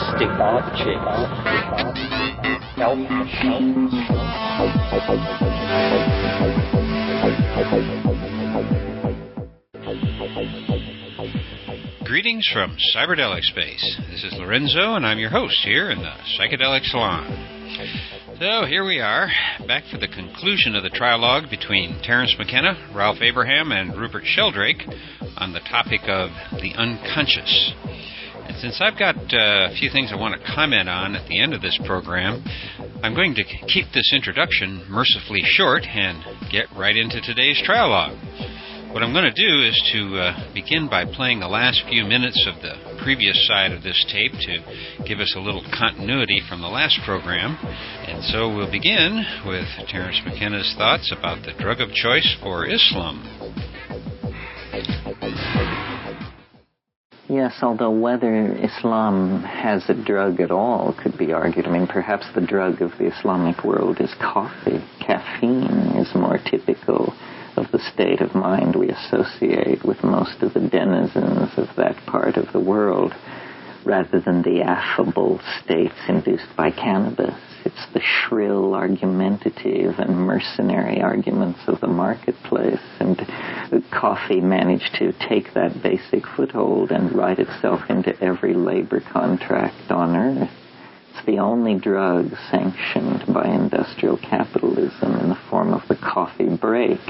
mystic objects, elf machines. Greetings from Cyberdelic Space. This is Lorenzo, and I'm your host here in the Psychedelic Salon. So here we are, back for the conclusion of the Trialogue between Terence McKenna, Ralph Abraham, and Rupert Sheldrake on the topic of the unconscious. And since I've got a few things I want to comment on at the end of this program, I'm going to keep this introduction mercifully short and get right into today's Trialogue. What I'm going to do is to begin by playing the last few minutes of the previous side of this tape to give us a little continuity from the last program. And so we'll begin with Terence McKenna's thoughts about the drug of choice for Islam. Yes, although whether Islam has a drug at all could be argued. I mean, perhaps the drug of the Islamic world is coffee. Caffeine is more typical of the state of mind we associate with most of the denizens of that part of the world, rather than the affable states induced by cannabis. It's the shrill, argumentative, and mercenary arguments of the marketplace, and coffee managed to take that basic foothold and write itself into every labor contract on earth. It's the only drug sanctioned by industrial capitalism in the form of the coffee break.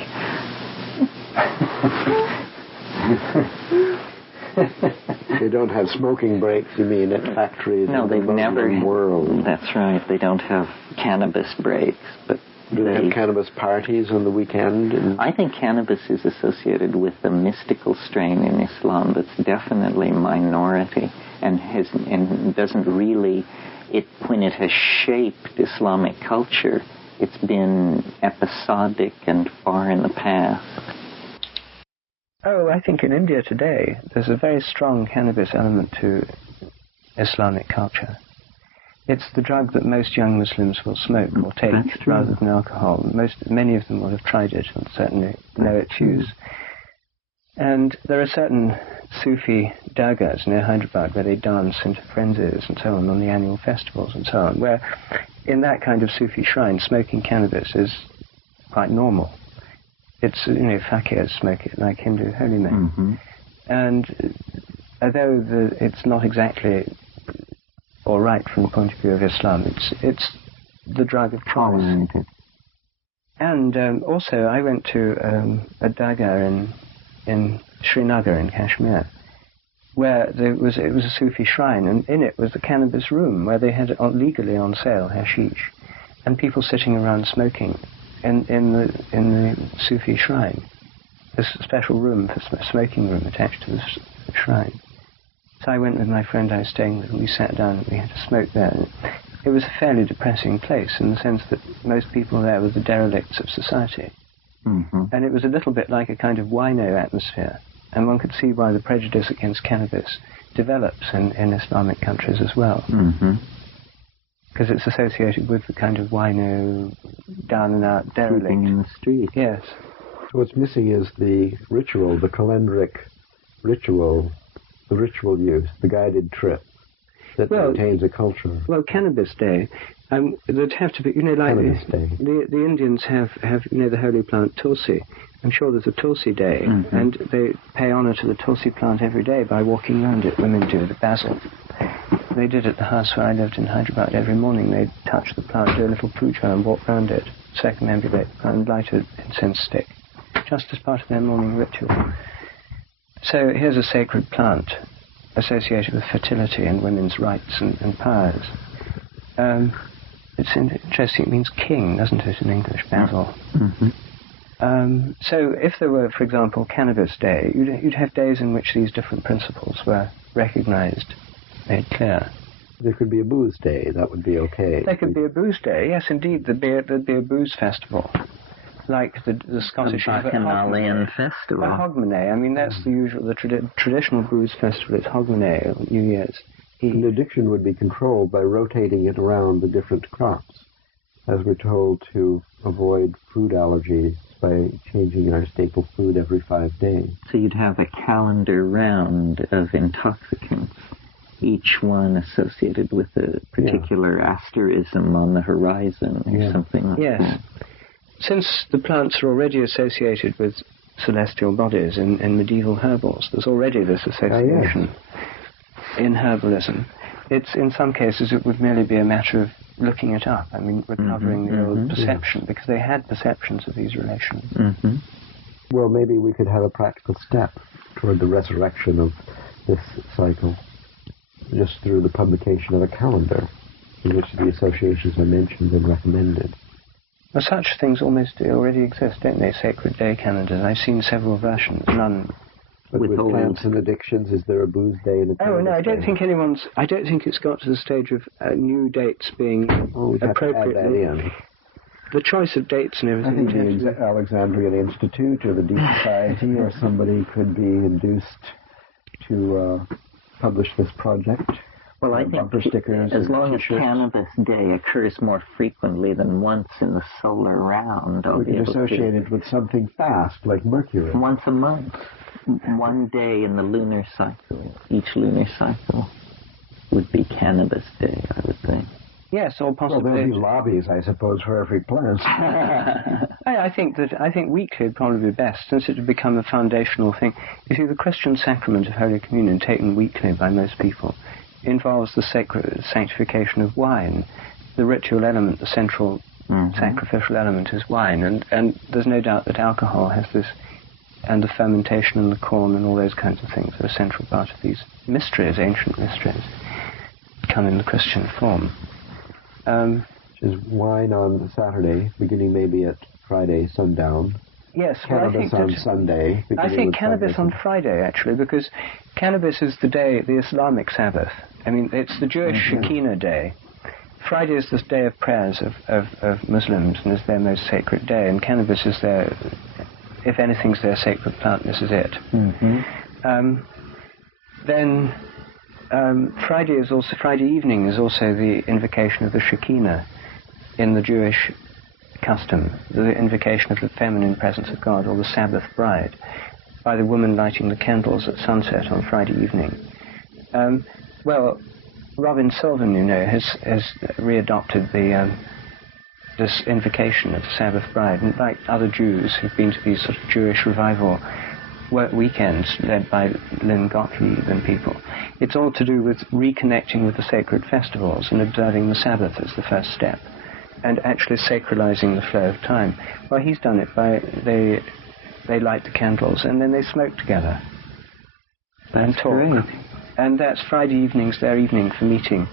They don't have smoking breaks, you mean, at factories? No, they've never. World. That's right. They don't have cannabis breaks, but do they have cannabis parties on the weekend? I think cannabis is associated with a mystical strain in Islam that's definitely minority and doesn't really. When it has shaped Islamic culture, it's been episodic and far in the past. Oh, I think in India today, there's a very strong cannabis element to Islamic culture. It's the drug that most young Muslims will smoke or take rather than alcohol. Many of them will have tried it and certainly know its use. And there are certain Sufi dargahs near Hyderabad where they dance into frenzies and so on the annual festivals and so on, where in that kind of Sufi shrine, smoking cannabis is quite normal. It's, fakirs smoke it like Hindu holy men. Mm-hmm. And although it's not exactly all right from the point of view of Islam, it's the drug of choice. And also I went to a dargah in Srinagar in Kashmir, where it was a Sufi shrine, and in it was the cannabis room where they had legally on sale hashish, and people sitting around smoking in the Sufi shrine. There's a special room for smoking room attached to the shrine. So I went with my friend I was staying with, and we sat down and we had to smoke there. And it was a fairly depressing place in the sense that most people there were the derelicts of society. Mm-hmm. And it was a little bit like a kind of wino atmosphere. And one could see why the prejudice against cannabis develops in Islamic countries as well. Mm-hmm. Because it's associated with the kind of wino, down-and-out derelict. Sleeping in the street. Yes. So what's missing is the ritual, the calendric ritual, the ritual use, the guided trip that maintains a culture. Well, Cannabis Day, there'd have to be, like the Indians have the holy plant Tulsi. I'm sure there's a Tulsi Day, mm-hmm. and they pay honor to the Tulsi plant every day by walking around it. Women do the basil. They did at the house where I lived in Hyderabad. Every morning they'd touch the plant, do a little puja and walk around it, circumambulate and light an incense stick, just as part of their morning ritual. So here's a sacred plant associated with fertility and women's rights and powers. It's interesting, it means king, doesn't it, in English, basil. Mm-hmm. So if there were, for example, Cannabis Day, you'd have days in which these different principles were recognized, made clear. There could be a booze day, that would be okay. There could be a booze day, yes, indeed. There'd be a booze festival, like the Scottish Bacchanalian festival. Hogmanay, I mean, that's the usual, traditional booze festival. It's Hogmanay, or New Year's Eve. And addiction would be controlled by rotating it around the different crops, as we're told to avoid food allergies by changing our staple food every 5 days. So you'd have a calendar round of intoxicants. each one associated with a particular asterism on the horizon or something like that. Yes. Since the plants are already associated with celestial bodies in medieval herbals, there's already this association in herbalism. It's, in some cases, it would merely be a matter of looking it up. I mean, recovering the old perception, because they had perceptions of these relations. Well, maybe we could have a practical step toward the resurrection of this cycle, just through the publication of a calendar in which the associations are mentioned and recommended. Well, such things almost already exist, don't they? Sacred day calendars. I've seen several versions. None. But with plants and addictions, is there a booze day and a Oh no, I don't think it's got to the stage of new dates being appropriately. The choice of dates and everything. I think the Alexandrian Institute or the Deep Society or somebody could be induced to publish this project. Well, I think as long as Cannabis Day occurs more frequently than once in the solar round, we could associate it with something fast, like Mercury. Once a month. One day in the lunar cycle. Each lunar cycle would be Cannabis Day, I would think. Yes, or possibly. Well, there'll be lobbies, I suppose, for every plant. I think weekly would probably be best, since it would become a foundational thing. You see, the Christian sacrament of Holy Communion, taken weekly by most people, involves the sacred sanctification of wine. The ritual element, the central sacrificial element, is wine, and there's no doubt that alcohol has this, and the fermentation and the corn and all those kinds of things are a central part of these mysteries, ancient mysteries, come in the Christian form. Which is wine on Saturday, beginning maybe at Friday sundown. Yes, cannabis on Sunday. I think cannabis on Friday, actually, because cannabis is the Islamic Sabbath. I mean, it's the Jewish Shekinah day. Friday is the day of prayers of Muslims and is their most sacred day, and cannabis is their, if anything's their sacred plant, this is it. Then Friday evening is also the invocation of the Shekinah in the Jewish custom, the invocation of the feminine presence of God, or the Sabbath bride, by the woman lighting the candles at sunset on Friday evening. Well, Robin Sylvan, you know, has readopted this invocation of the Sabbath bride, and like other Jews who've been to these sort of Jewish revival work weekends led by Lynn Gottlieb and people, it's all to do with reconnecting with the sacred festivals and observing the Sabbath as the first step, and actually sacralizing the flow of time. Well, he's done it by, they light the candles and then they smoke together and talk. Great. And that's Friday evening's their evening for meeting,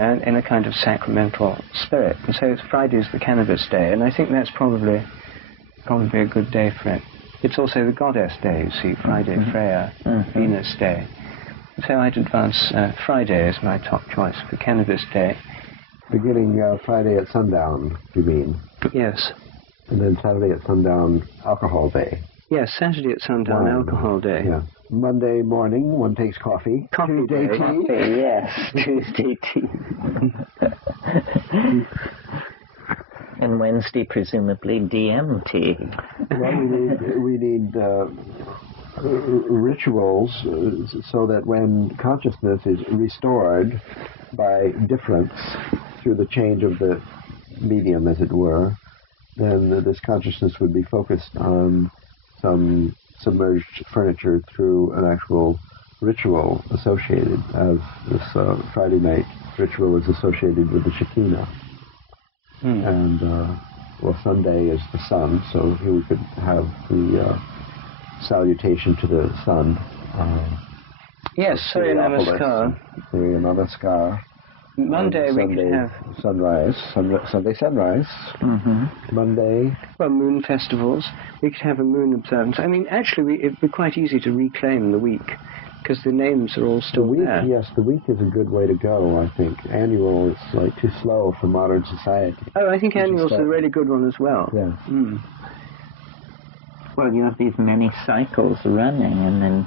and in a kind of sacramental spirit. And so Friday is the Cannabis Day, and I think that's probably a good day for it. It's also the Goddess Day, you see, Friday, Freya, Venus Day. So I'd advance Friday as my top choice for Cannabis Day. Beginning Friday at sundown, you mean? Yes. And then Saturday at sundown, Alcohol Day. Yes, Saturday at sundown, Alcohol Day. Yeah. Monday morning, one takes coffee. Tuesday tea. Yes, Tuesday tea. And Wednesday, presumably, DMT. Well, we need rituals so that when consciousness is restored by difference through the change of the medium, as it were, then this consciousness would be focused on some submerged furniture through an actual ritual associated, as this Friday night ritual is associated with the Shekinah. And, Sunday is the sun, so here we could have the salutation to the sun. Yes, Surya Namaskar. Surya Namaskar. Monday we could have sunrise, Sunday sunrise. Monday. Well, moon festivals. We could have a moon observance. I mean, actually, it would be quite easy to reclaim the week, because the names are all still there. Yes, the week is a good way to go, I think. Annual is like too slow for modern society. Oh, I think annual's a really good one as well. Yeah. Well, you have these many cycles running, and then...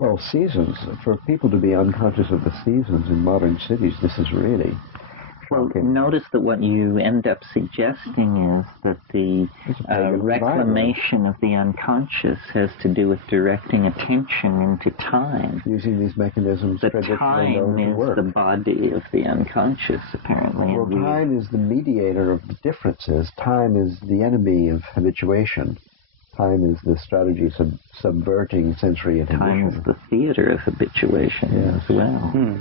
Well, seasons. For people to be unconscious of the seasons in modern cities, this is really shocking. Notice that what you end up suggesting is that the reclamation of the unconscious has to do with directing attention into time. Using these mechanisms The traditionally time known to is work. the body of the unconscious, apparently. Well, time is the mediator of the differences. Time is the enemy of habituation. Time is the strategy subverting sensory inhibition. Time is the theater of habituation Yes. as well.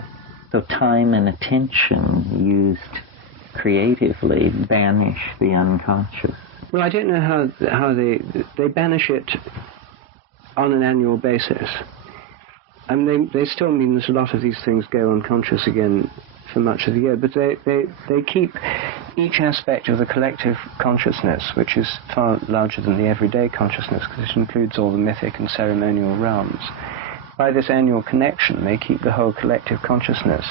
So time and attention used creatively banish the unconscious. Well, I don't know how they banish it on an annual basis. I mean, they still mean that a lot of these things go unconscious again for much of the year, but they keep each aspect of the collective consciousness, which is far larger than the everyday consciousness, because it includes all the mythic and ceremonial realms. By this annual connection, they keep the whole collective consciousness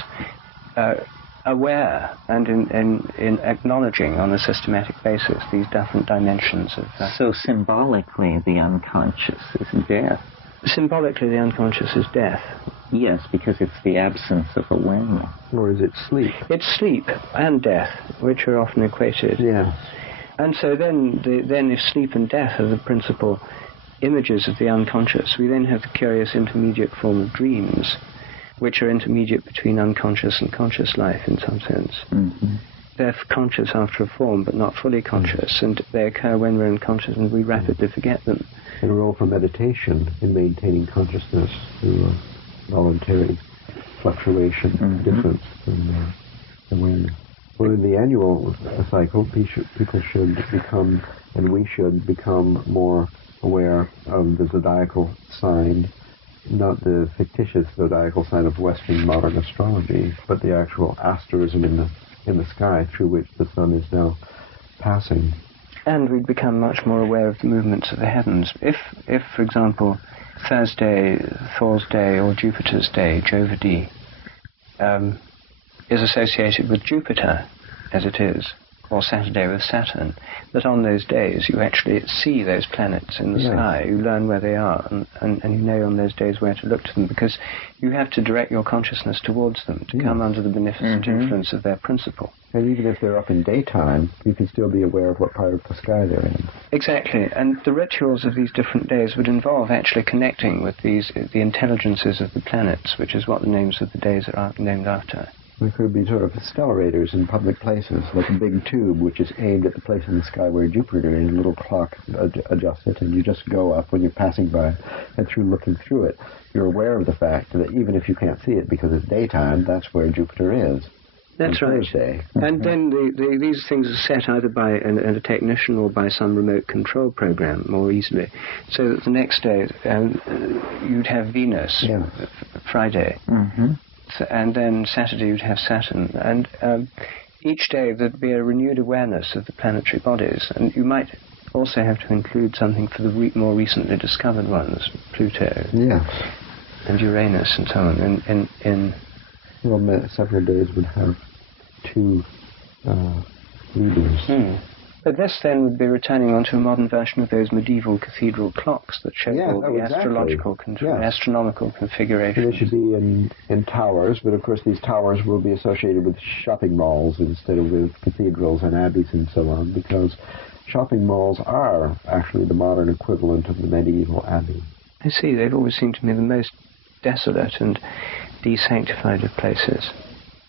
aware and in acknowledging on a systematic basis these different dimensions of So symbolically, the unconscious is death. Symbolically, the unconscious is death. Yes, because it's the absence of awareness. Or is it sleep? It's sleep and death, which are often equated. Yeah. And so then if sleep and death are the principal images of the unconscious, we then have the curious intermediate form of dreams, which are intermediate between unconscious and conscious life in some sense. Mm-hmm. They're conscious after a form, but not fully conscious, and they occur when we're unconscious and we rapidly forget them. And a role for meditation in maintaining consciousness through a voluntary fluctuation, difference in awareness. Well, in the annual cycle, people should become, and we should become more aware of the zodiacal sign, not the fictitious zodiacal sign of Western modern astrology, but the actual asterism in the sky through which the sun is now passing. And we'd become much more aware of the movements of the heavens. If for example, Thursday, Thor's Day, or Jupiter's Day, Jovadi, is associated with Jupiter, as it is, or Saturday with Saturn, that on those days you actually see those planets in the sky, you learn where they are, and you know on those days where to look to them, because you have to direct your consciousness towards them, to come under the beneficent influence of their principle. And even if they're up in daytime, you can still be aware of what part of the sky they're in. Exactly, and the rituals of these different days would involve actually connecting with the intelligences of the planets, which is what the names of the days are named after. There could be sort of accelerators in public places, like a big tube which is aimed at the place in the sky where Jupiter is, a little clock adjusts it, and you just go up when you're passing by, and through looking through it, you're aware of the fact that even if you can't see it because it's daytime, that's where Jupiter is. That's right. Thursday. And then these things are set either by a technician or by some remote control program more easily, so that the next day you'd have Venus, Friday. And then Saturday you'd have Saturn, and each day there'd be a renewed awareness of the planetary bodies, and you might also have to include something for the more recently discovered ones, Pluto and Uranus and so on. Well, several days would have two readings. But this then would be returning onto a modern version of those medieval cathedral clocks that show all the astrological astronomical configurations. And they should be in towers, but of course these towers will be associated with shopping malls instead of with cathedrals and abbeys and so on, because shopping malls are actually the modern equivalent of the medieval abbey. I see, they've always seemed to me the most desolate and desanctified of places.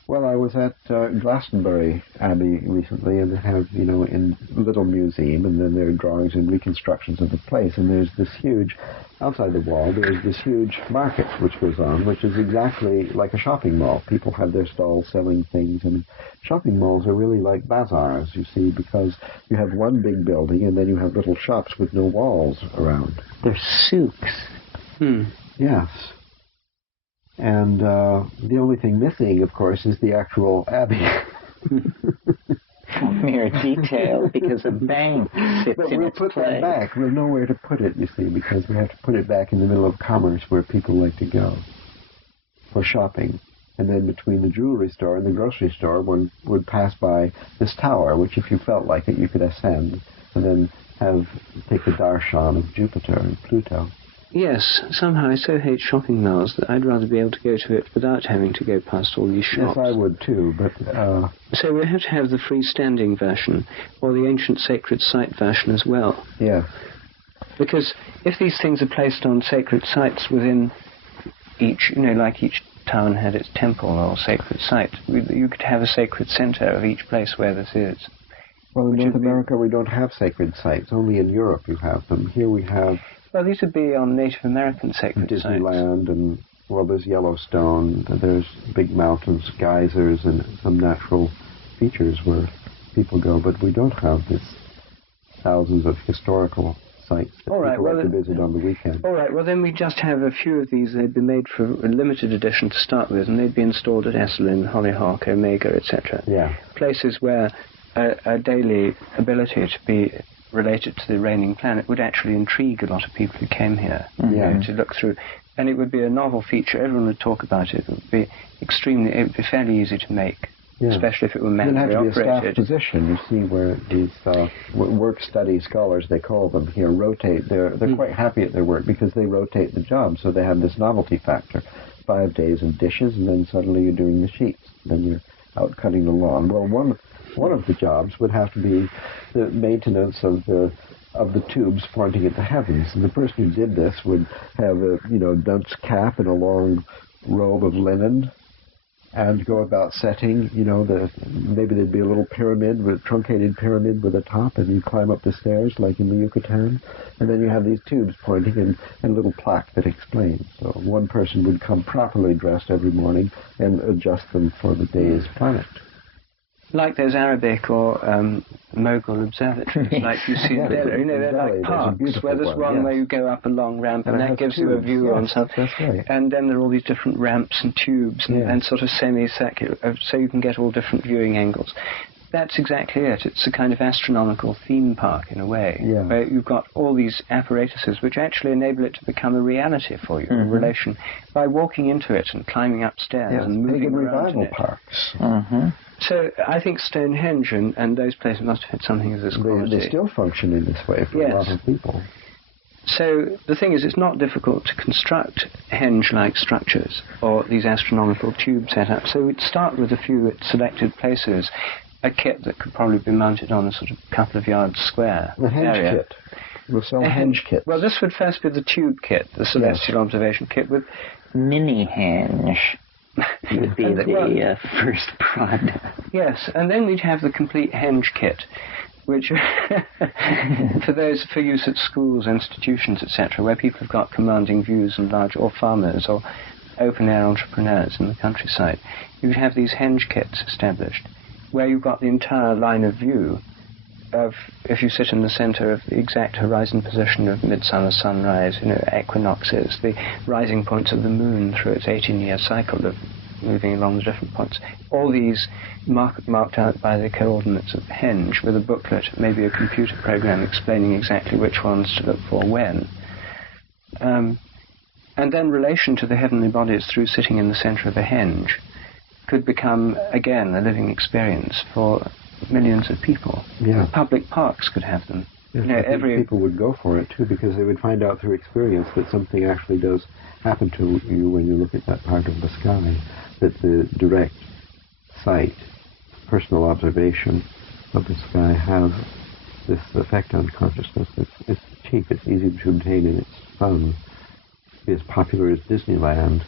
Well, I was at Glastonbury Abbey recently, and they have, in little museum, and then there are drawings and reconstructions of the place, and there's this huge, outside the wall, there's this huge market which goes on, which is exactly like a shopping mall. People have their stalls selling things, and shopping malls are really like bazaars, you see, because you have one big building, and then you have little shops with no walls around. They're souks. Yes. And the only thing missing, of course, is the actual abbey. Mere detail, because a bank sits but in we'll its put place. that back. We'll know where to put it, you see, because we have to put it back in the middle of commerce where people like to go for shopping. And then between the jewelry store and the grocery store, one would pass by this tower, which if you felt like it, you could ascend, and then take the darshan of Jupiter and Pluto. Yes, somehow I so hate shopping malls that I'd rather be able to go to it without having to go past all these shops. Yes, I would too, but... So we have to have the freestanding version, or the ancient sacred site version as well. Yeah. Because if these things are placed on sacred sites within each, like each town had its temple or sacred site, you could have a sacred center of each place where this is. Well, in North America we don't have sacred sites. Only in Europe you have them. Here we have... Well, these would be on Native American sacred sites. Disneyland and, well, there's Yellowstone, there's big mountains, geysers, and some natural features where people go, but we don't have this thousands of historical sites that people like to visit on the weekend. All right, well then we just have a few of these. They'd be made for a limited edition to start with, and they'd be installed at Esalen, Hollyhock, Omega, etc. Yeah. Places where a daily ability to be related to the reigning planet would actually intrigue a lot of people who came here to look through. And it would be a novel feature. Everyone would talk about it. It would be fairly easy to make, especially if it were manually operated. It'd have to be a staff position, you see, where these work-study scholars, they call them here, rotate. They're quite happy at their work because they rotate the job, so they have this novelty factor. 5 days of dishes, and then suddenly you're doing the sheets. Then you're out cutting the lawn. Well, one of the jobs would have to be the maintenance of the tubes pointing at the heavens. And the person who did this would have a dunce cap and a long robe of linen, and go about setting. Maybe there'd be a little truncated pyramid with a top, and you climb up the stairs like in the Yucatan, and then you have these tubes pointing and a little plaque that explains. So one person would come properly dressed every morning and adjust them for the day's planet. Like those Arabic or Mogul observatories, like you see there. They're like parks, where there's one where you go up a long ramp, and that gives you a view on something. Right. And then there are all these different ramps and tubes and sort of semicircular, so you can get all different viewing angles. That's exactly it. It's a kind of astronomical theme park, in a way, where you've got all these apparatuses which actually enable it to become a reality for you, in relation, by walking into it and climbing upstairs and moving around in it. Parks. So I think Stonehenge and those places must have had something of this quality. They still function in this way for a lot of people. So the thing is, it's not difficult to construct henge-like structures or these astronomical tube setups. So we'd start with a few selected places, a kit that could probably be mounted on a sort of couple of yards square The henge area. kit. We'll sell henge kits. Well, this would first be the tube kit, the celestial observation kit with mini henge. Would be the first product. Yes, and then we'd have the complete henge kit, which for use at schools, institutions, etc., where people have got commanding views and or farmers or open-air entrepreneurs in the countryside. You would have these henge kits established, where you've got the entire line of view of, if you sit in the centre of the exact horizon position of midsummer sunrise, equinoxes, the rising points of the moon through its 18-year cycle of moving along the different points. All these marked out by the coordinates of henge with a booklet, maybe a computer program explaining exactly which ones to look for when. And then relation to the heavenly bodies through sitting in the centre of a henge could become, again, a living experience for millions of people. Yeah. Public parks could have them. Yes, people would go for it too, because they would find out through experience that something actually does happen to you when you look at that part of the sky, that the direct sight, personal observation of the sky has this effect on consciousness. It's cheap, it's easy to obtain, and it's fun. It's as popular as Disneyland.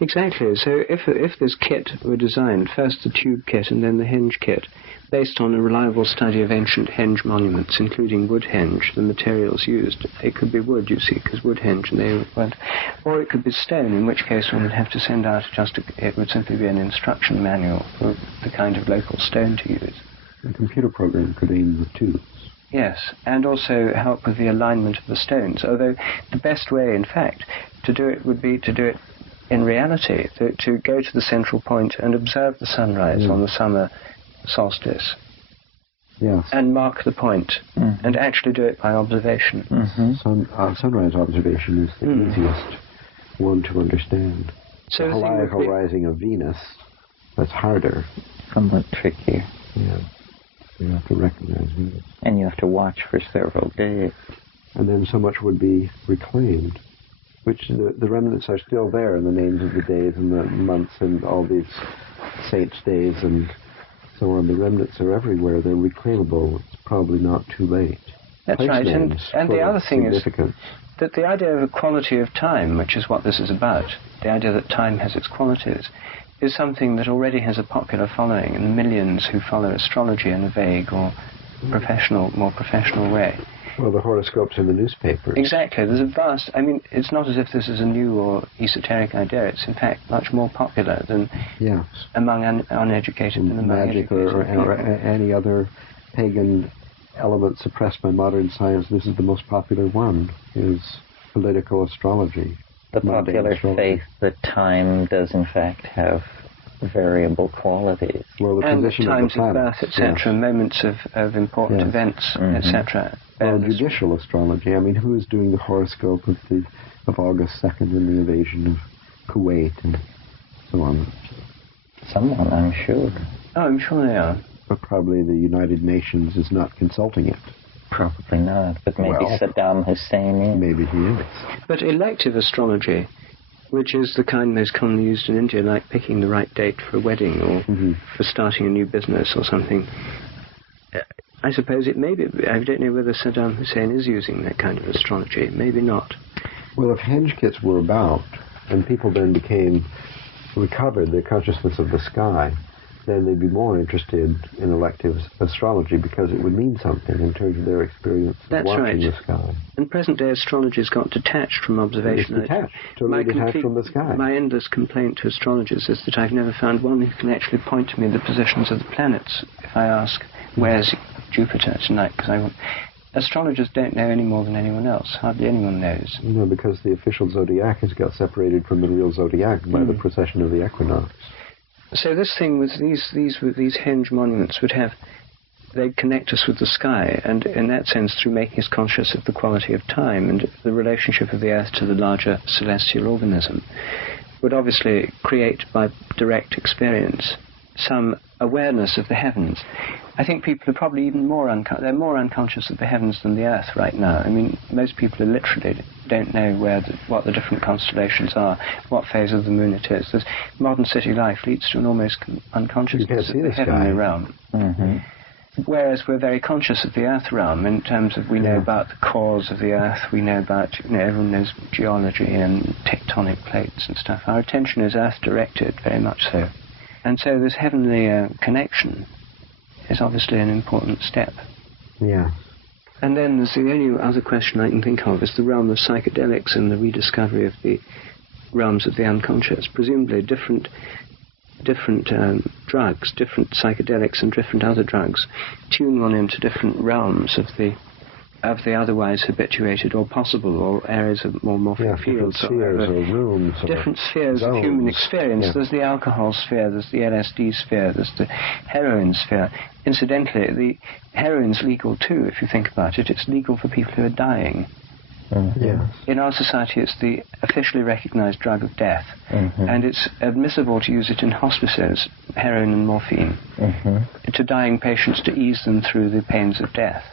Exactly. So if this kit were designed, first the tube kit and then the henge kit, based on a reliable study of ancient henge monuments, including wood henge, the materials used. It could be wood, you see, because wood henge, and they weren't. Or it could be stone, in which case one would have to send out it would simply be an instruction manual for the kind of local stone to use. A computer program could aim the tubes. Yes, and also help with the alignment of the stones, although the best way, in fact, to do it would be to do it in reality, to go to the central point and observe the sunrise on the summer solstice. Yes. And mark the point, and actually do it by observation. Sunrise observation is the easiest one to understand. So the heliacal rising of Venus, that's harder. Somewhat tricky. Yeah. You have to recognize Venus. And you have to watch for several days. And then so much would be reclaimed. which the remnants are still there in the names of the days and the months and all these saints' days and so on. The remnants are everywhere. They're reclaimable. It's probably not too late. That's Place right. And names the other thing is significance. that the idea of a quality of time, which is what this is about, the idea that time has its qualities, is something that already has a popular following, and millions who follow astrology in a vague or more professional way. Well, the horoscopes in the newspapers. Exactly. There's a vast... I mean, it's not as if this is a new or esoteric idea. It's, in fact, much more popular than among uneducated and among magic or any other pagan element suppressed by modern science. This is the most popular one, is political astrology. The popular faith that time does, in fact, have variable qualities. Well, the and position times of the planet, birth, etc., moments of important events, etc. Well, judicial astrology. I mean, who is doing the horoscope of August 2nd and the invasion of Kuwait and so on? Someone, I'm sure. Oh, I'm sure they are. But probably the United Nations is not consulting it. Probably not, but maybe Saddam Hussein is. Maybe he is. But elective astrology, which is the kind most commonly used in India, like picking the right date for a wedding or for starting a new business or something, I suppose it may be. I don't know whether Saddam Hussein is using that kind of astrology. Maybe not. Well, if henge kits were about, and people then recovered their consciousness of the sky, then they'd be more interested in elective astrology because it would mean something in terms of their experience of watching the sky. And present-day astrology's got detached from observation. It's detached, totally detached from the sky. My endless complaint to astrologers is that I've never found one who can actually point to me the positions of the planets if I ask, where's Jupiter tonight? Because astrologers don't know any more than anyone else. Hardly anyone knows. No, because the official zodiac has got separated from the real zodiac by the precession of the equinox. So this thing with these henge monuments they'd connect us with the sky, and in that sense, through making us conscious of the quality of time and the relationship of the Earth to the larger celestial organism, would obviously create by direct experience some awareness of the heavens. I think people are probably even more they're more unconscious of the heavens than the Earth right now. I mean, most people are literally don't know what the different constellations are, what phase of the moon it is. Modern city life leads to an almost unconsciousness of the heavenly realm. Whereas we're very conscious of the Earth realm in terms of we know about the cores of the Earth, we know about, everyone knows geology and tectonic plates and stuff. Our attention is Earth-directed, very much so. And so this heavenly connection is obviously an important step. Yeah. And then there's the only other question I can think of is the realm of psychedelics and the rediscovery of the realms of the unconscious. Presumably different drugs, different psychedelics and different other drugs tune one into different realms of the otherwise habituated or possible or areas of more morphic fields. Spheres or rooms. Different spheres of human experience. There's the alcohol sphere, there's the LSD sphere, there's the heroin sphere. Incidentally, the heroin's legal too, if you think about it. It's legal for people who are dying. In our society, it's the officially recognized drug of death, and it's admissible to use it in hospices, heroin and morphine, to dying patients to ease them through the pains of death.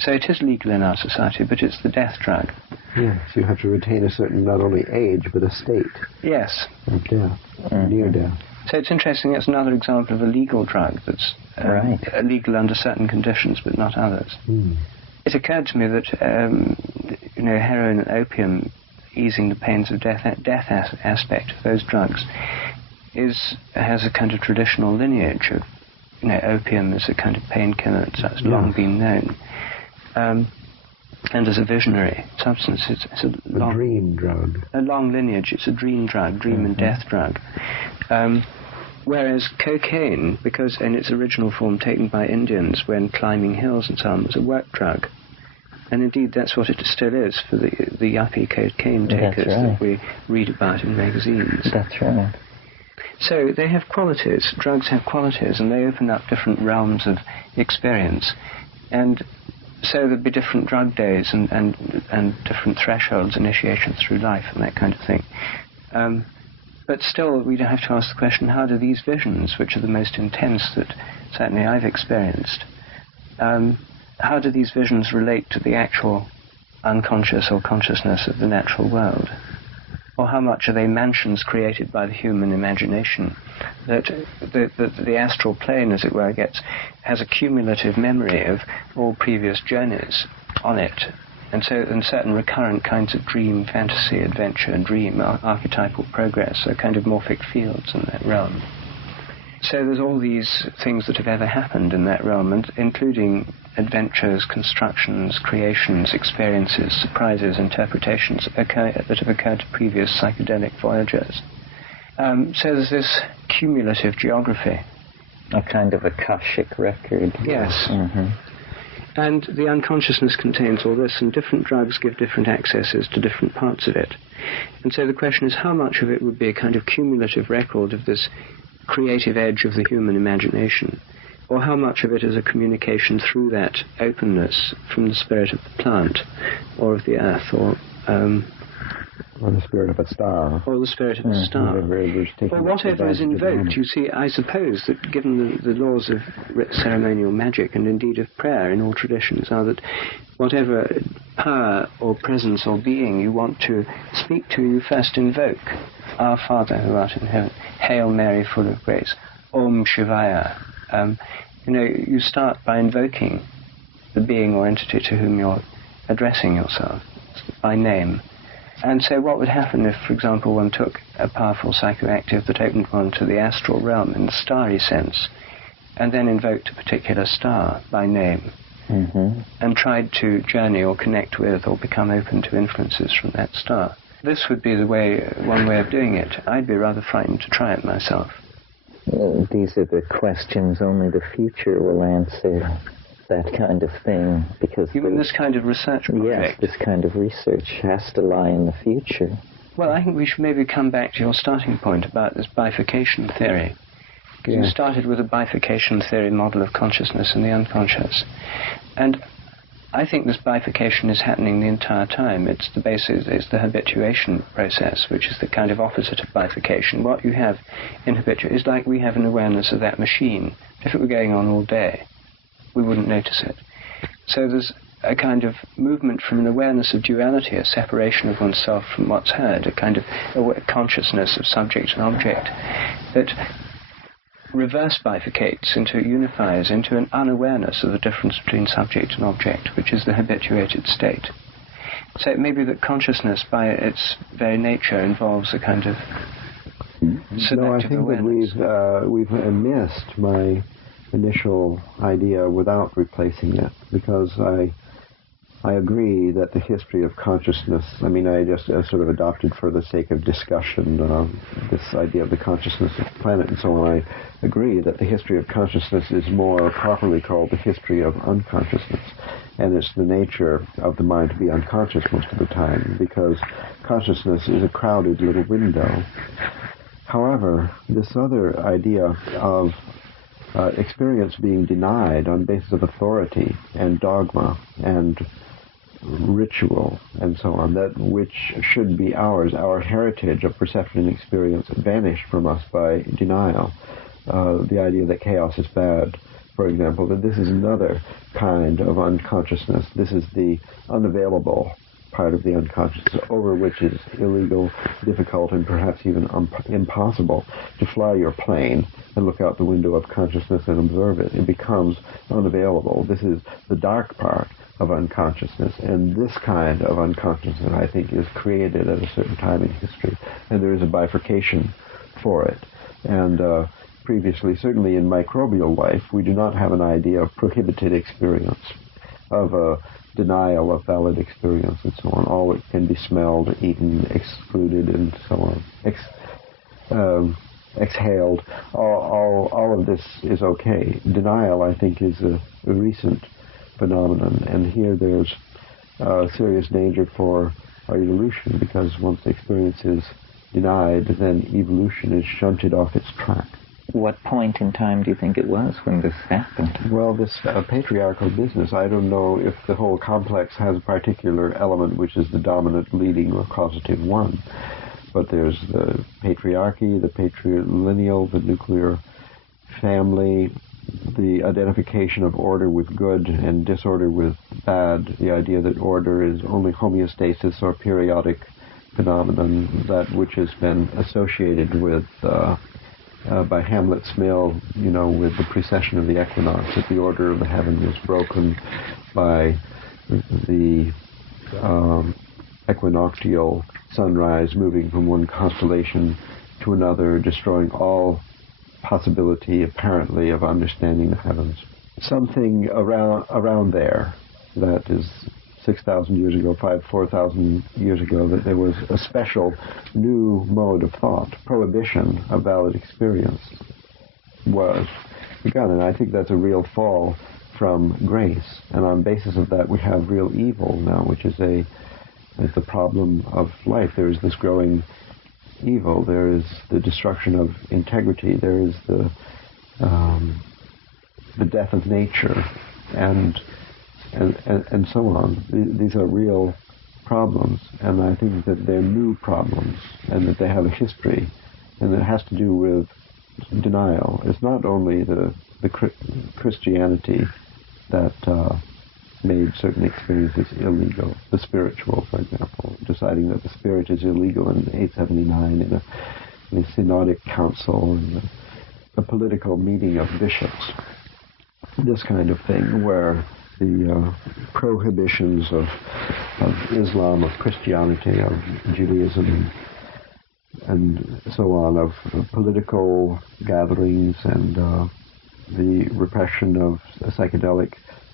So it is legal in our society, but it's the death drug. Yes, you have to retain a certain, not only age, but a state. Yes. Of death, near death. So it's interesting, it's another example of a legal drug that's illegal under certain conditions, but not others. It occurred to me that, heroin and opium, easing the pains of death, that death aspect of those drugs, has a kind of traditional lineage of, opium is a kind of painkiller, that's long been known. And as a visionary substance, it's a dream drug. A long lineage. It's a dream drug, dream and death drug. Whereas cocaine, because in its original form taken by Indians when climbing hills and so on, was a work drug. And indeed, that's what it still is for the yuppie cocaine takers that we read about in magazines. That's right. So they have qualities. Drugs have qualities, and they open up different realms of experience. And so there'd be different drug days and different thresholds, initiations through life and that kind of thing. But still, we'd have to ask the question, how do these visions, which are the most intense that certainly I've experienced, how do these visions relate to the actual unconscious or consciousness of the natural world? Or how much are they mansions created by the human imagination? That the astral plane, as it were, has a cumulative memory of all previous journeys on it. And certain recurrent kinds of dream, fantasy, adventure, dream, archetypal progress are kind of morphic fields in that realm. So there's all these things that have ever happened in that realm, and including adventures, constructions, creations, experiences, surprises, interpretations that have occurred to previous psychedelic voyagers. So there's this cumulative geography. A kind of Akashic record. Yes. Mm-hmm. And the unconsciousness contains all this, and different drugs give different accesses to different parts of it. And so the question is, how much of it would be a kind of cumulative record of this creative edge of the human imagination, or how much of it is a communication through that openness from the spirit of the plant, or of the earth, or the spirit of a star. Or the spirit of a star. Or whatever is invoked. You see, I suppose that given the laws of ceremonial magic, and indeed of prayer in all traditions, are that whatever power or presence or being you want to speak to, you first invoke. Our Father who art in heaven, Hail Mary, full of grace, Om Shivaya. You start by invoking the being or entity to whom you're addressing yourself by name. And so what would happen if, for example, one took a powerful psychoactive that opened one to the astral realm in the starry sense, and then invoked a particular star by name, and tried to journey or connect with or become open to influences from that star? This would be one way of doing it. I'd be rather frightened to try it myself. These are the questions only the future will answer. That kind of thing, because you mean this kind of research project? Yes, this kind of research has to lie in the future. Well, I think we should maybe come back to your starting point about this bifurcation theory. Because you started with a bifurcation theory model of consciousness and the unconscious. And I think this bifurcation is happening the entire time. It's the habituation process, which is the kind of opposite of bifurcation. What you have in habituation is like we have an awareness of that machine. If it were going on all day, we wouldn't notice it. So there's a kind of movement from an awareness of duality, a separation of oneself from what's heard, a kind of consciousness of subject and object that reverse bifurcates unifies into an unawareness of the difference between subject and object, which is the habituated state. So it may be that consciousness, by its very nature, involves a kind of selective No, I think awareness. that we've missed my initial idea without replacing it, because I agree that the history of consciousness, I just sort of adopted for the sake of discussion this idea of the consciousness of the planet and so on. I agree that the history of consciousness is more properly called the history of unconsciousness, and it's the nature of the mind to be unconscious most of the time, because consciousness is a crowded little window. However, this other idea of experience being denied on basis of authority and dogma and ritual and so on, that which should be ours, our heritage of perception and experience, vanished from us by denial. The idea that chaos is bad, for example, that this is another kind of unconsciousness. This is the unavailable part of the unconscious, over which is illegal, difficult, and perhaps even impossible to fly your plane and look out the window of consciousness and observe it. It becomes unavailable. This is the dark part of unconsciousness, and this kind of unconsciousness, I think, is created at a certain time in history, and there is a bifurcation for it. And previously, certainly in microbial life, we do not have an idea of prohibited experience, of a denial of valid experience and so on. All it can be smelled, eaten, excluded, and so on. Exhaled. All of this is okay. Denial, I think, is a recent phenomenon, and here there's serious danger for our evolution, because once the experience is denied, then evolution is shunted off its track. What point in time do you think it was when this happened? Well, this patriarchal business, I don't know if the whole complex has a particular element which is the dominant, leading, or causative one. But there's the patriarchy, the patrilineal, the nuclear family, the identification of order with good and disorder with bad, the idea that order is only homeostasis or periodic phenomenon, that which has been associated with, by Hamlet's mill, with the precession of the equinox, that the order of the heaven was broken by the equinoctial sunrise moving from one constellation to another, destroying all possibility, apparently, of understanding the heavens. Something around there, that is 6,000 years ago, 4,000 years ago, that there was a special new mode of thought, prohibition of valid experience, was begun. And I think that's a real fall from grace. And on the basis of that, we have real evil now, which is the problem of life. There is this growing evil. There is the destruction of integrity. There is the death of nature, and so on. These are real problems, and I think that they're new problems, and that they have a history, and it has to do with denial. It's not only the Christianity that made certain experiences illegal. The spiritual, for example, deciding that the spirit is illegal in 879 in a synodic council, and a political meeting of bishops. This kind of thing, where the prohibitions of Islam, of Christianity, of Judaism, and so on, of political gatherings, and the repression of psychedelic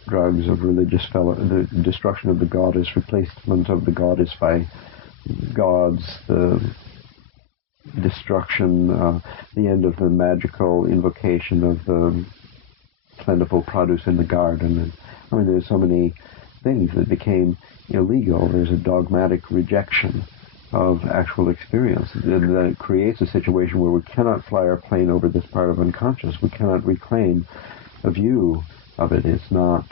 drugs, of religious the destruction of the goddess, replacement of the goddess by gods, the destruction, the end of the magical invocation of the plentiful produce in the garden. And there's so many things that became illegal. There's a dogmatic rejection of actual experience, and that it creates a situation where we cannot fly our plane over this part of unconscious. We cannot reclaim a view of it. It's not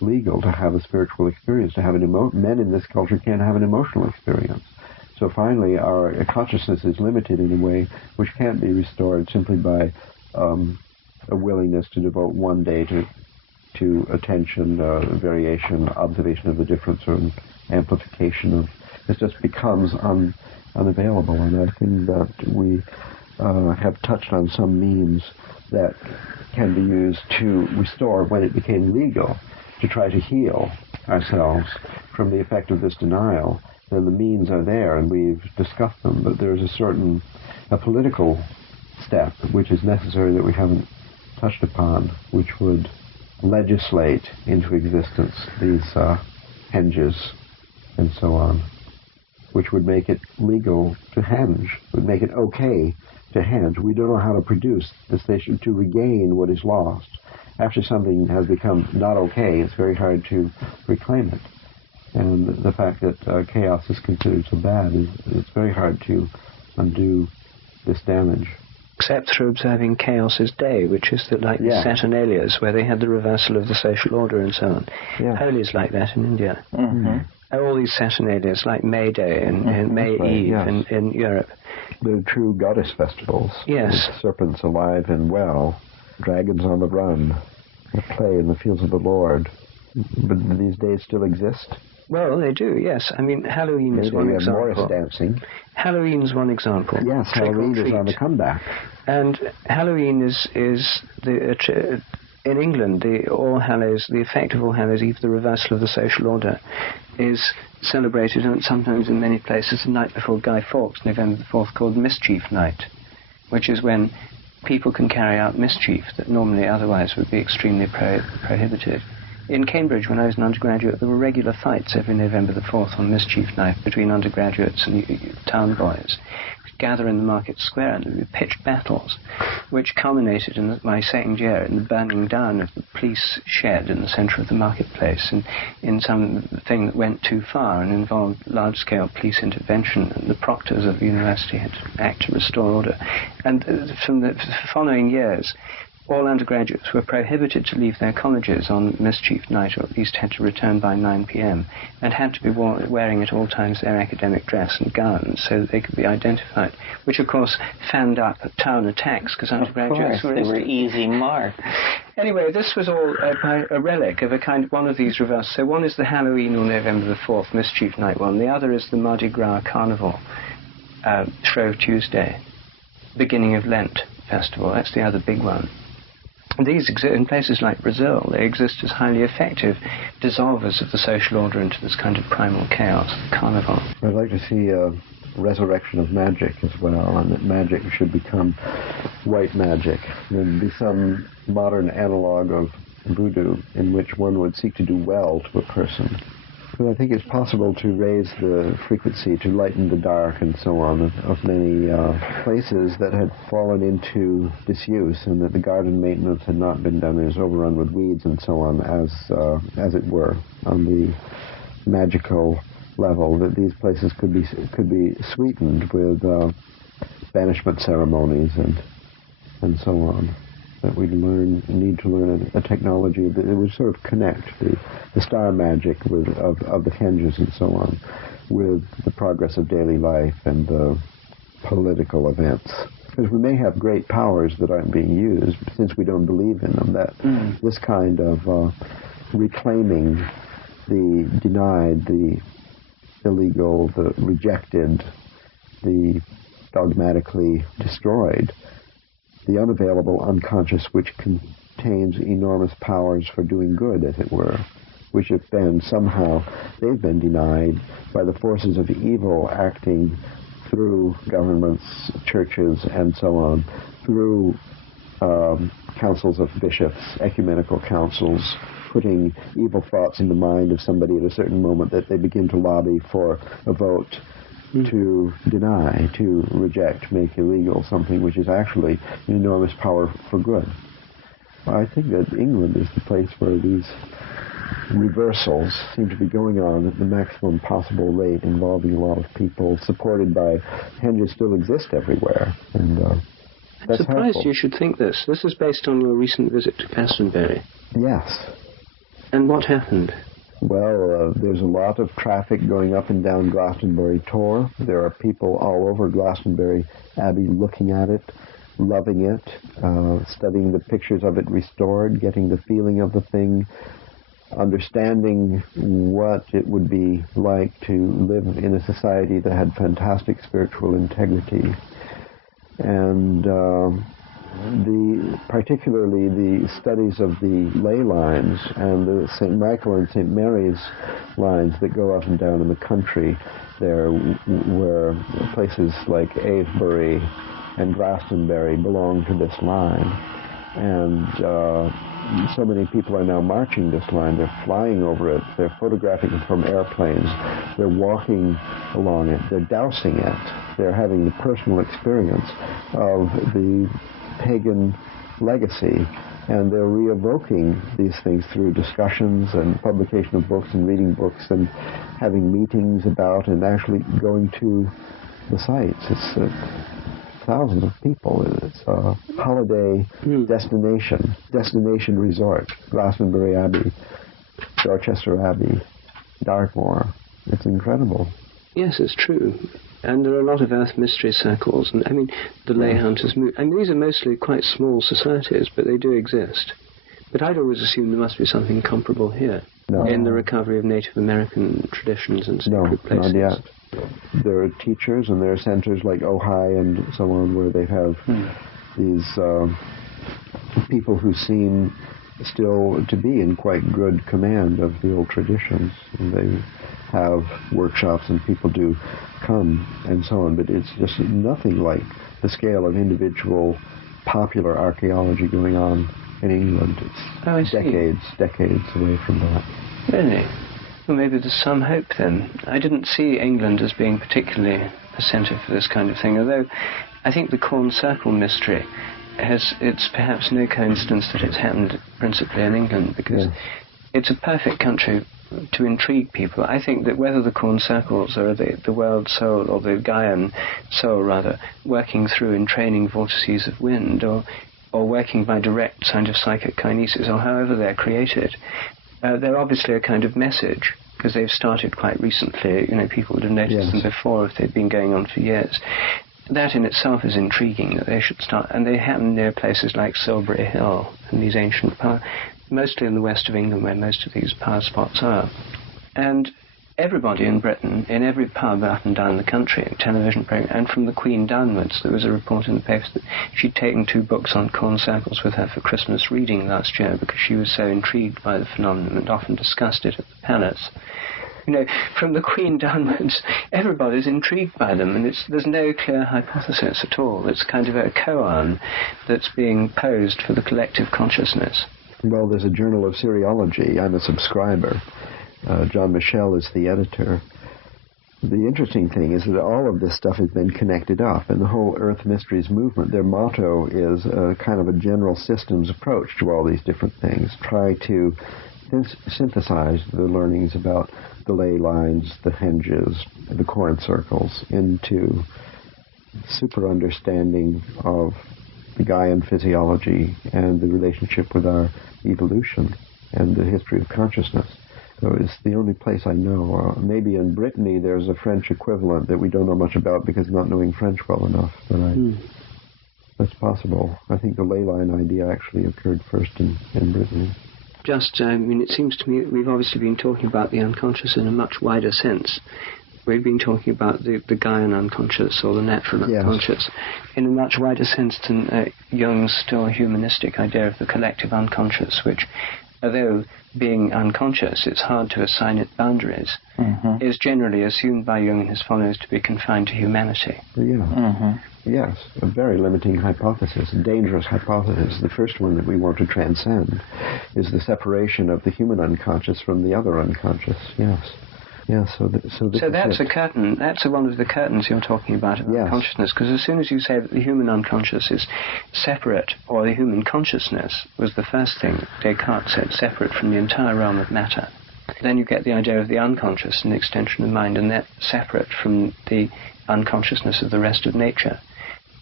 legal to have a spiritual experience, to have men in this culture can't have an emotional experience. So finally, our consciousness is limited in a way which can't be restored simply by a willingness to devote one day to attention, variation, observation of the difference, or amplification of. It just becomes unavailable, and I think that we have touched on some means that can be used to restore, when it became legal, to try to heal ourselves from the effect of this denial. Then the means are there, and we've discussed them, but there's a political step which is necessary that we haven't touched upon, which would legislate into existence these henges and so on, which would make it legal to henge, would make it okay to henge. We don't know how to produce the station to regain what is lost. After something has become not okay, it's very hard to reclaim it. And the fact that chaos is considered so bad, it's very hard to undo this damage. Except through observing chaos's day, which is the Saturnalias, where they had the reversal of the social order and so on. Yeah. Holi is like that in India. Mm-hmm. All these Saturnalias, like May Day and May Eve yes. in Europe. The true goddess festivals. Yes. With serpents alive and well, dragons on the run, at play in the fields of the Lord. But these days still exist? Well, they do, yes. I mean, Halloween is one example. Morris dancing. Halloween's one example. Yes, Halloween is on the comeback. And Halloween is in England, the All Hallows, the effect of All Hallows Eve, the reversal of the social order, is celebrated, and sometimes in many places, the night before Guy Fawkes, November the 4th, called Mischief Night, which is when people can carry out mischief that normally otherwise would be extremely prohibited. In Cambridge, when I was an undergraduate, there were regular fights every November the 4th on Mischief Night between undergraduates and town boys. We'd gather in the market square, and there would be pitched battles, which culminated in my second year in the burning down of the police shed in the centre of the marketplace, and in something that went too far and involved large-scale police intervention, and the proctors of the university had to act to restore order. And from the following years, all undergraduates were prohibited to leave their colleges on mischief night, or at least had to return by 9 p.m, and had to be wearing at all times their academic dress and gowns so that they could be identified, which of course fanned up town attacks because undergraduates were easy marks. Anyway, this was all a relic of a kind of one of these reverses. So one is the Halloween or November the 4th, mischief night one. The other is the Mardi Gras Carnival, Shrove Tuesday, beginning of Lent festival. That's the other big one. These exist in places like Brazil. They exist as highly effective dissolvers of the social order into this kind of primal chaos, the carnival. I'd like to see a resurrection of magic as well, and that magic should become white magic. There'd be some modern analog of voodoo in which one would seek to do well to a person. But I think it's possible to raise the frequency, to lighten the dark and so on of many places that had fallen into disuse, and that the garden maintenance had not been done, is overrun with weeds and so on, as it were, on the magical level. That these places could be sweetened with banishment ceremonies and so on. That we need to learn a technology that it would sort of connect the star magic of the Henges and so on with the progress of daily life and the political events. Because we may have great powers that aren't being used, but since we don't believe in them, that this kind of reclaiming the denied, the illegal, the rejected, the dogmatically destroyed, the unavailable unconscious, which contains enormous powers for doing good, as it were, which have been somehow, they've been denied by the forces of evil acting through governments, churches, and so on, through councils of bishops, ecumenical councils, putting evil thoughts in the mind of somebody at a certain moment that they begin to lobby for a vote to deny, to reject, make illegal something which is actually an enormous power for good. I think that England is the place where these reversals seem to be going on at the maximum possible rate, involving a lot of people, supported by Henges still exist everywhere. And I'm surprised you should think this. This is based on your recent visit to Glastonbury. Yes. And what happened? Well, there's a lot of traffic going up and down Glastonbury Tor. There are people all over Glastonbury Abbey looking at it, loving it, studying the pictures of it restored, getting the feeling of the thing, understanding what it would be like to live in a society that had fantastic spiritual integrity. And particularly the studies of the ley lines and the St. Michael and St. Mary's lines that go up and down in the country there, where places like Avebury and Glastonbury belong to this line. And so many people are now marching this line. They're flying over it. They're photographing it from airplanes. They're walking along it. They're dousing it. They're having the personal experience of the pagan legacy, and they're re-evoking these things through discussions and publication of books and reading books and having meetings about and actually going to the sites. It's thousands of people. It's a holiday destination resort. Glastonbury Abbey, Dorchester Abbey, Dartmoor. It's incredible. Yes, it's true. And there are a lot of earth mystery circles, and I mean, the lay hunters. I mean, these are mostly quite small societies, but they do exist. But I'd always assumed there must be something comparable here in the recovery of Native American traditions and sacred places. Not yet. There are teachers, and there are centers like Ojai and so on, where they have these people who seem still to be in quite good command of the old traditions. And they have workshops and people do come and so on, but it's just nothing like the scale of individual popular archaeology going on in England. It's decades away from that. Really? Well, maybe there's some hope then. I didn't see England as being particularly a centre for this kind of thing, although I think the Corn Circle mystery it's perhaps no coincidence that it's happened principally in England, because it's a perfect country to intrigue people. I think that whether the Corn Circles or the world soul, or the Gaian soul rather, working through and training vortices of wind, or or working by direct kind of psychic kinesis, or however they're created, they're obviously a kind of message, because they've started quite recently. People would have noticed them before if they'd been going on for years. That in itself is intriguing, that they should start, and they happen near places like Silbury Hill and these ancient mostly in the west of England where most of these power spots are. And everybody in Britain, in every pub up and down the country, television program, and from the Queen downwards, there was a report in the papers that she'd taken 2 books on corn circles with her for Christmas reading last year because she was so intrigued by the phenomenon and often discussed it at the palace. From the Queen downwards, everybody's intrigued by them, and there's no clear hypothesis at all. It's kind of a koan that's being posed for the collective consciousness. Well, there's a Journal of Seriology. I'm a subscriber. John Michel is the editor. The interesting thing is that all of this stuff has been connected up, and the whole Earth Mysteries movement, their motto is a kind of a general systems approach to all these different things. Try to synthesize the learnings about the ley lines, the henges, the corn circles into super understanding of the Gaian physiology and the relationship with our evolution and the history of consciousness. So it's the only place I know. Maybe in Brittany there's a French equivalent that we don't know much about because not knowing French well enough. But that's possible. I think the ley line idea actually occurred first in Brittany. It seems to me that we've obviously been talking about the unconscious in a much wider sense. We've been talking about the Gaian unconscious or the natural unconscious in a much wider sense than Jung's still humanistic idea of the collective unconscious, which, although being unconscious, it's hard to assign it boundaries, is generally assumed by Jung and his followers to be confined to humanity. Yes, a very limiting hypothesis, a dangerous hypothesis. The first one that we want to transcend is the separation of the human unconscious from the other unconscious. So that's a curtain. That's one of the curtains you're talking about consciousness, because as soon as you say that the human unconscious is separate, or the human consciousness was the first thing Descartes said, separate from the entire realm of matter, then you get the idea of the unconscious, an extension of mind, and that separate from the unconsciousness of the rest of nature.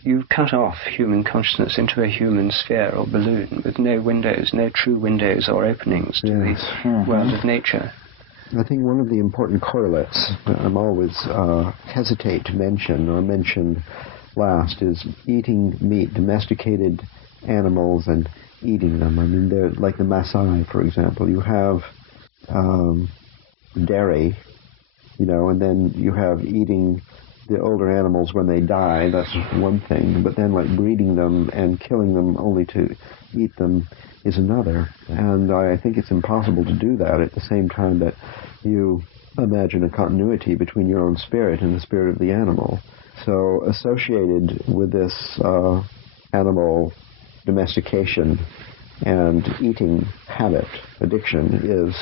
You've cut off human consciousness into a human sphere or balloon with no windows, no true windows or openings to the world of nature. I think one of the important correlates that I'm always hesitate to mention last is eating meat, domesticated animals and eating them. I mean, they're like the Maasai, for example. You have dairy, and then you have eating the older animals when they die. That's one thing. But then, like, breeding them and killing them only to eat them is another. And I think it's impossible to do that at the same time that you imagine a continuity between your own spirit and the spirit of the animal. So associated with this animal domestication and eating habit, addiction, is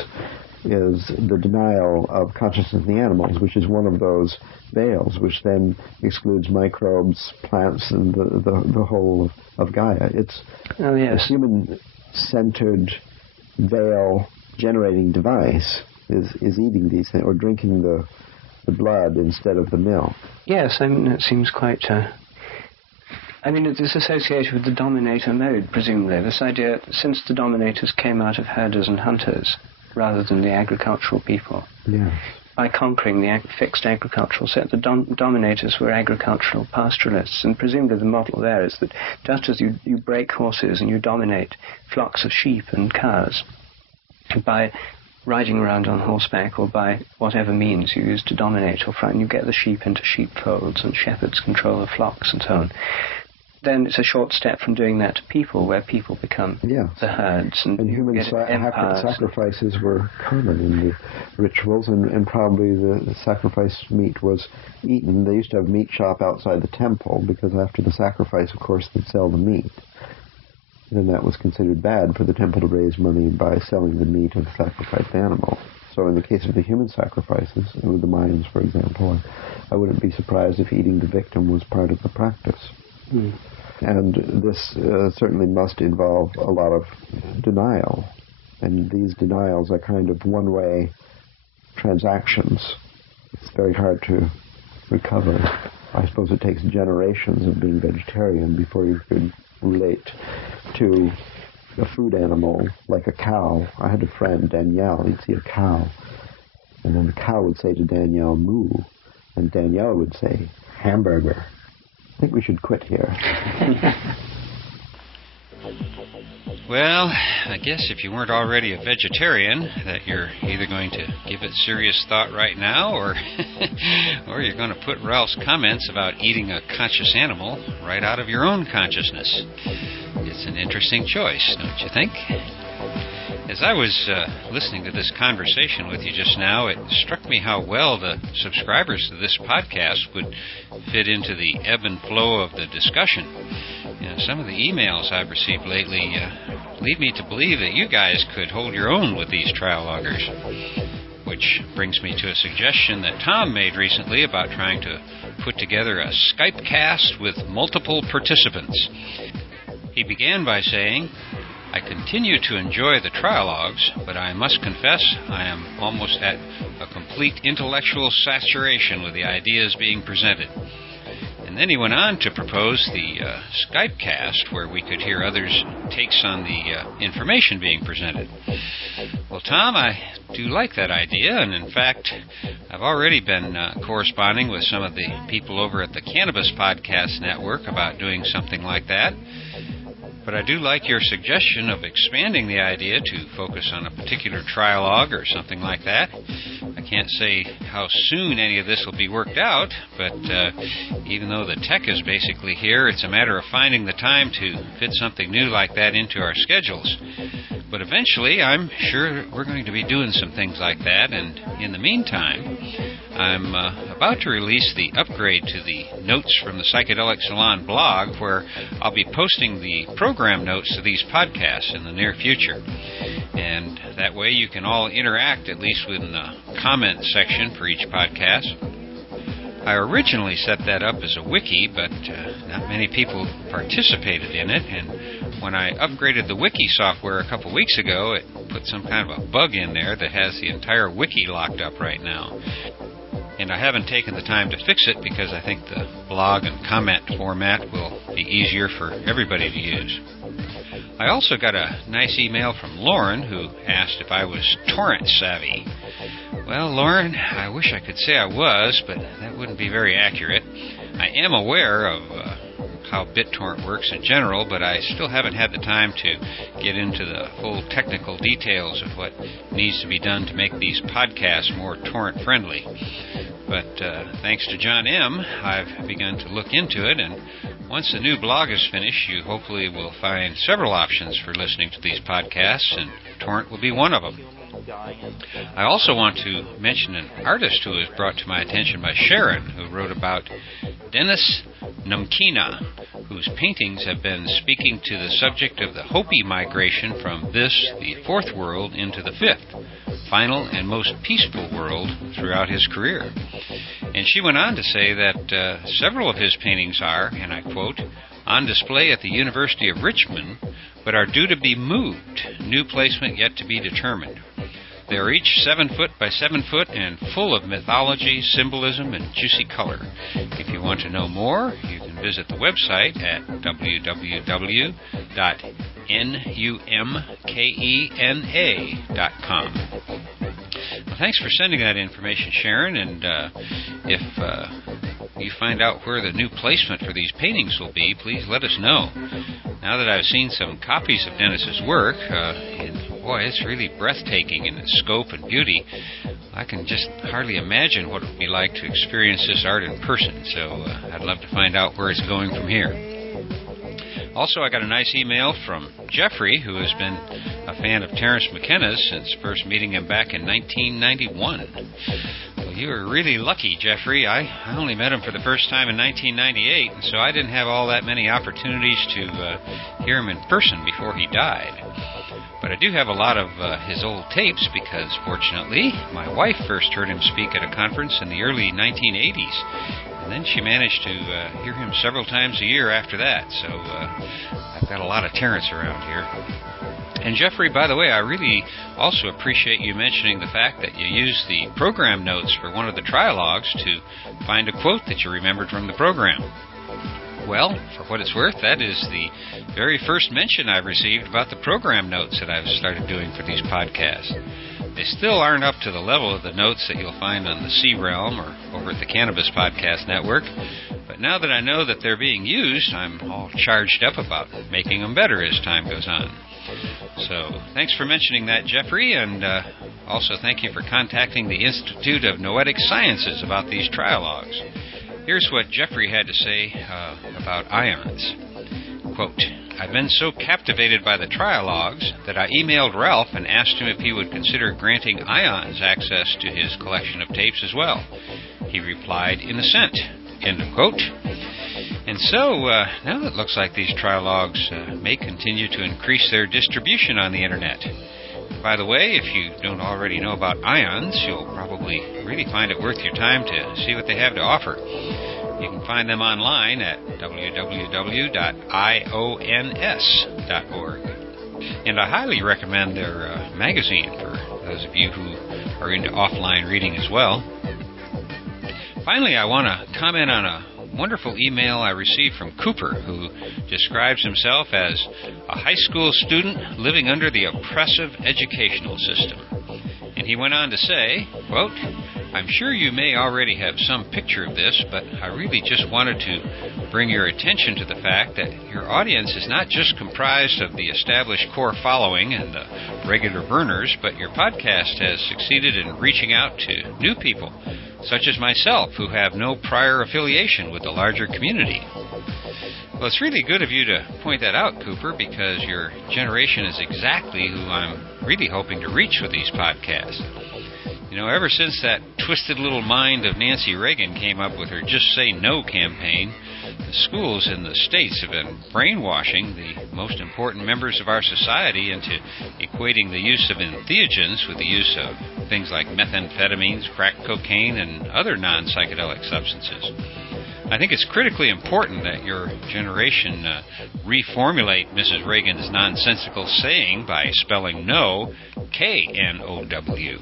the denial of consciousness in the animals, which is one of those veils, which then excludes microbes, plants, and the whole of Gaia. It's a human-centered veil-generating device is eating these things, or drinking the blood instead of the milk. Yes, it seems quite... it is associated with the dominator mode, presumably. This idea, since the dominators came out of herders and hunters, rather than the agricultural people. Yes. By conquering the fixed agricultural set, the dominators were agricultural pastoralists, and presumably the model there is that just as you break horses and you dominate flocks of sheep and cows by riding around on horseback or by whatever means you use to dominate or frighten, you get the sheep into sheepfolds and shepherds control the flocks and so on. Then it's a short step from doing that to people, where people become the herds. And human sacrifices were common in the rituals, and probably the sacrifice meat was eaten. They used to have a meat shop outside the temple, because after the sacrifice, of course, they'd sell the meat. And that was considered bad for the temple to raise money by selling the meat of the sacrificed animal. So in the case of the human sacrifices, with the Mayans, for example, I wouldn't be surprised if eating the victim was part of the practice. And this certainly must involve a lot of denial. And these denials are kind of one-way transactions. It's very hard to recover. I suppose it takes generations of being vegetarian before you could relate to a food animal like a cow. I had a friend, Danielle, he'd see a cow, and then the cow would say to Danielle, moo, and Danielle would say, hamburger. I think we should quit here. Well, I guess if you weren't already a vegetarian, that you're either going to give it serious thought right now, or or you're going to put Ralph's comments about eating a conscious animal right out of your own consciousness. It's an interesting choice, don't you think? As I was listening to this conversation with you just now, it struck me how well the subscribers to this podcast would fit into the ebb and flow of the discussion. You know, some of the emails I've received lately lead me to believe that you guys could hold your own with these trialoguers. Which brings me to a suggestion that Tom made recently about trying to put together a Skype cast with multiple participants. He began by saying, I continue to enjoy the trialogues, but I must confess I am almost at a complete intellectual saturation with the ideas being presented. And then he went on to propose the Skype cast, where we could hear others' takes on the information being presented. Well, Tom, I do like that idea, and in fact, I've already been corresponding with some of the people over at the Cannabis Podcast Network about doing something like that. But I do like your suggestion of expanding the idea to focus on a particular trialogue or something like that. I can't say how soon any of this will be worked out, but even though the tech is basically here, it's a matter of finding the time to fit something new like that into our schedules. But eventually, I'm sure we're going to be doing some things like that, and in the meantime, I'm about to release the upgrade to the Notes from the Psychedelic Salon blog, where I'll be posting the program notes to these podcasts in the near future. And that way you can all interact, at least within the comment section for each podcast. I originally set that up as a wiki, but not many people participated in it, and when I upgraded the wiki software a couple weeks ago, it put some kind of a bug in there that has the entire wiki locked up right now. And I haven't taken the time to fix it because I think the blog and comment format will be easier for everybody to use. I also got a nice email from Lauren, who asked if I was torrent savvy. Well, Lauren, I wish I could say I was, but that wouldn't be very accurate. I am aware of how BitTorrent works in general, but I still haven't had the time to get into the full technical details of what needs to be done to make these podcasts more torrent-friendly. But thanks to John M., I've begun to look into it, and once the new blog is finished, you hopefully will find several options for listening to these podcasts, and torrent will be one of them. I also want to mention an artist who was brought to my attention by Sharon, who wrote about Dennis Numkina, whose paintings have been speaking to the subject of the Hopi migration from this, the fourth world, into the fifth, final and most peaceful world throughout his career. And she went on to say that several of his paintings are, and I quote, on display at the University of Richmond, but are due to be moved, new placement yet to be determined. They are each 7 foot by 7 foot and full of mythology, symbolism, and juicy color. If you want to know more, you can visit the website at www.numkena.com. Well, thanks for sending that information, Sharon, and if you find out where the new placement for these paintings will be, please let us know. Now that I've seen some copies of Dennis's work, boy, it's really breathtaking in its scope and beauty. I can just hardly imagine what it would be like to experience this art in person, so I'd love to find out where it's going from here. Also, I got a nice email from Jeffrey, who has been a fan of Terence McKenna's since first meeting him back in 1991. Well, you were really lucky, Jeffrey. I only met him for the first time in 1998, and so I didn't have all that many opportunities to hear him in person before he died. But I do have a lot of his old tapes because, fortunately, my wife first heard him speak at a conference in the early 1980s. And then she managed to hear him several times a year after that. So I've got a lot of Terence around here. And Jeffrey, by the way, I really also appreciate you mentioning the fact that you used the program notes for one of the trialogues to find a quote that you remembered from the program. Well, for what it's worth, that is the very first mention I've received about the program notes that I've started doing for these podcasts. They still aren't up to the level of the notes that you'll find on the C Realm or over at the Cannabis Podcast Network, but now that I know that they're being used, I'm all charged up about making them better as time goes on. So, thanks for mentioning that, Jeffrey, and also thank you for contacting the Institute of Noetic Sciences about these trialogues. Here's what Jeffrey had to say about ions. Quote, I've been so captivated by the trialogues that I emailed Ralph and asked him if he would consider granting ions access to his collection of tapes as well. He replied in assent. End of quote. And so, now it looks like these trialogues may continue to increase their distribution on the Internet. By the way, if you don't already know about ions, you'll probably really find it worth your time to see what they have to offer. You can find them online at www.ions.org. And I highly recommend their magazine for those of you who are into offline reading as well. Finally, I want to comment on a wonderful email I received from Cooper, who describes himself as a high school student living under the oppressive educational system. And he went on to say, quote, I'm sure you may already have some picture of this, but I really just wanted to bring your attention to the fact that your audience is not just comprised of the established core following and the regular burners, but your podcast has succeeded in reaching out to new people, such as myself, who have no prior affiliation with the larger community. Well, it's really good of you to point that out, Cooper, because your generation is exactly who I'm really hoping to reach with these podcasts. You know, ever since that twisted little mind of Nancy Reagan came up with her Just Say No campaign, the schools in the states have been brainwashing the most important members of our society into equating the use of entheogens with the use of things like methamphetamines, crack cocaine, and other non-psychedelic substances. I think it's critically important that your generation reformulate Mrs. Reagan's nonsensical saying by spelling no, K-N-O-W.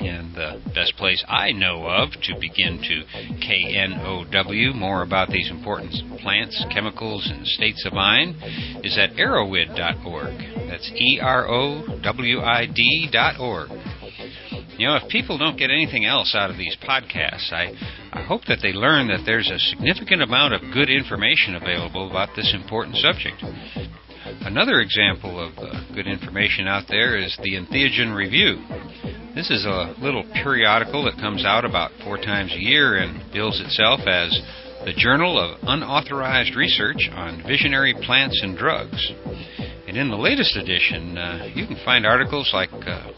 And the best place I know of to begin to K-N-O-W more about these important plants, chemicals, and states of mind is at erowid.org. That's EROWID.org. You know, if people don't get anything else out of these podcasts, I hope that they learn that there's a significant amount of good information available about this important subject. Another example of good information out there is the Entheogen Review. This is a little periodical that comes out about 4 times a year and bills itself as the Journal of Unauthorized Research on Visionary Plants and Drugs. And in the latest edition, you can find articles like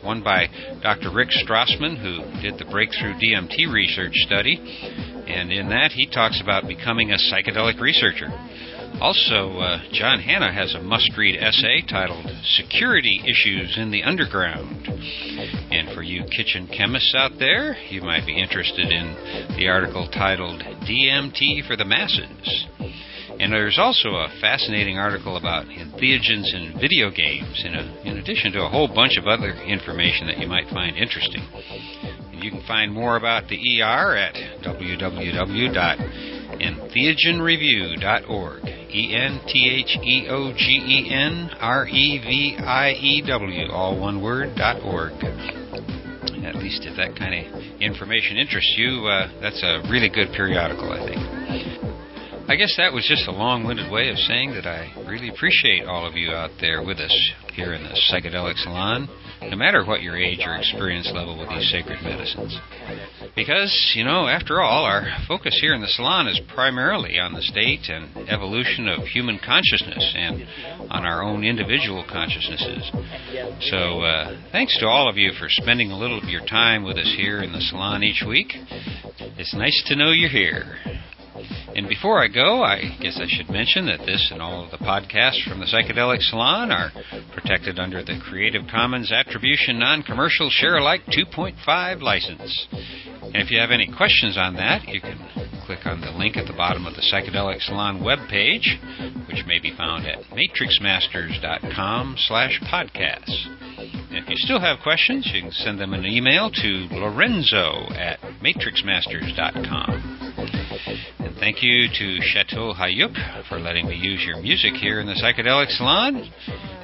one by Dr. Rick Strassman, who did the breakthrough DMT research study, and in that he talks about becoming a psychedelic researcher. Also, John Hanna has a must-read essay titled Security Issues in the Underground. And for you kitchen chemists out there, you might be interested in the article titled DMT for the Masses. And there's also a fascinating article about entheogens in video games, in addition to a whole bunch of other information that you might find interesting. And you can find more about the ER at www.entheogenreview.org. ENTHEOGENREVIEW, all one word, .org. At least if that kind of information interests you, that's a really good periodical, I think. I guess that was just a long-winded way of saying that I really appreciate all of you out there with us here in the Psychedelic Salon, no matter what your age or experience level with these sacred medicines. Because, you know, after all, our focus here in the salon is primarily on the state and evolution of human consciousness and on our own individual consciousnesses. So, thanks to all of you for spending a little of your time with us here in the salon each week. It's nice to know you're here. And before I go, I guess I should mention that this and all of the podcasts from the Psychedelic Salon are protected under the Creative Commons Attribution Non-Commercial Share-alike 2.5 license. And if you have any questions on that, you can click on the link at the bottom of the Psychedelic Salon webpage, which may be found at matrixmasters.com/podcasts. And if you still have questions, you can send them an email to Lorenzo at matrixmasters.com. Thank you to Chateau Hayuk for letting me use your music here in the Psychedelic Salon.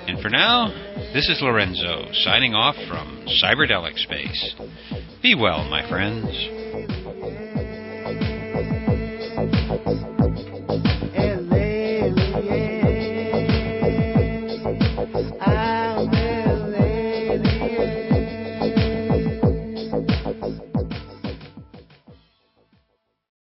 And for now, this is Lorenzo, signing off from Cyberdelic Space. Be well, my friends. L-A-L-A.